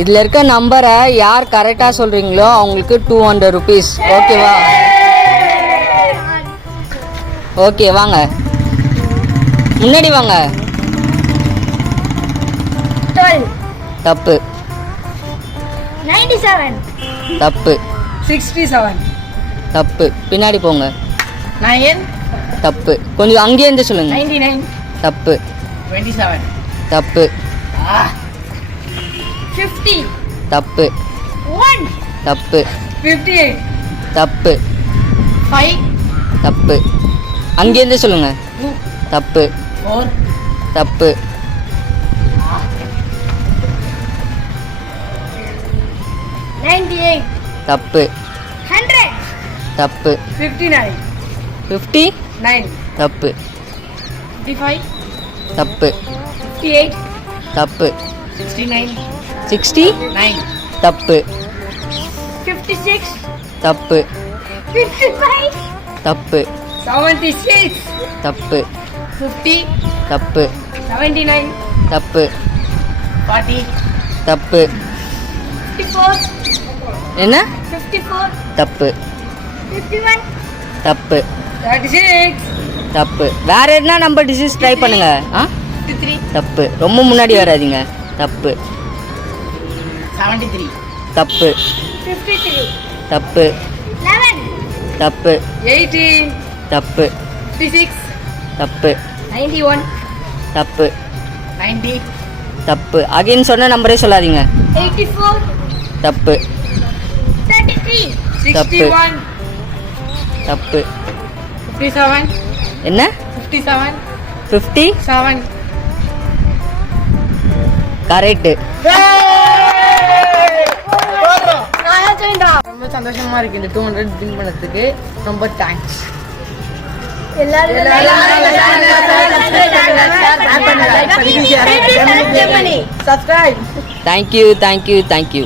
இதில் இருக்க நம்பரை யார் கரெக்டாக சொல்கிறீங்களோ அவங்களுக்கு 200 rupees. ஓகேவா? ஓகே, வாங்க முன்னாடி வாங்க. 12 தப்பு 97 தப்பு 67 தப்பு. பின்னாடி போங்க. 9 தப்பு. கொஞ்சம் அங்கேயே இருந்து சொல்லுங்க. 99 தப்பு 27 தப்பு 50 தப்பு 1 தப்பு 58 தப்பு 5 தப்பு. அங்கேருந்து சொல்லுங்க. 2 தப்பு 4 தப்பு 98 தப்பு 100 தப்பு 59 50 9 தப்பு 55 தப்பு 58 தப்பு 69 60 9 தப்பு 56 தப்பு 55 தப்பு 76 தப்பு 50 தப்பு 79 தப்பு 40 தப்பு. 54 என்ன? 54 தப்பு 51 தப்பு 36 தப்பு. வேற என்ன நம்பர் டிசீஸ் ட்ரை பண்ணுங்க. 53 தப்பு. ரொம்ப முன்னாடி வராதீங்க. தப்பு 73 தப்பு 53 தப்பு 11 தப்பு 18 தப்பு 56 தப்பு 91 தப்பு 90 தப்பு. அகைன் சொன்ன நம்பரே சொல்லாதீங்க. 84 தப்பு 33 61 தப்பு. 57 என்ன? 57 50 7 கரெக்டு. ரொம்ப சந்தோஷமா இருக்கு இந்த 200 வின் பண்ணதுக்கு. ரொம்ப thanks. Subscribe. Thank you thank you thank you.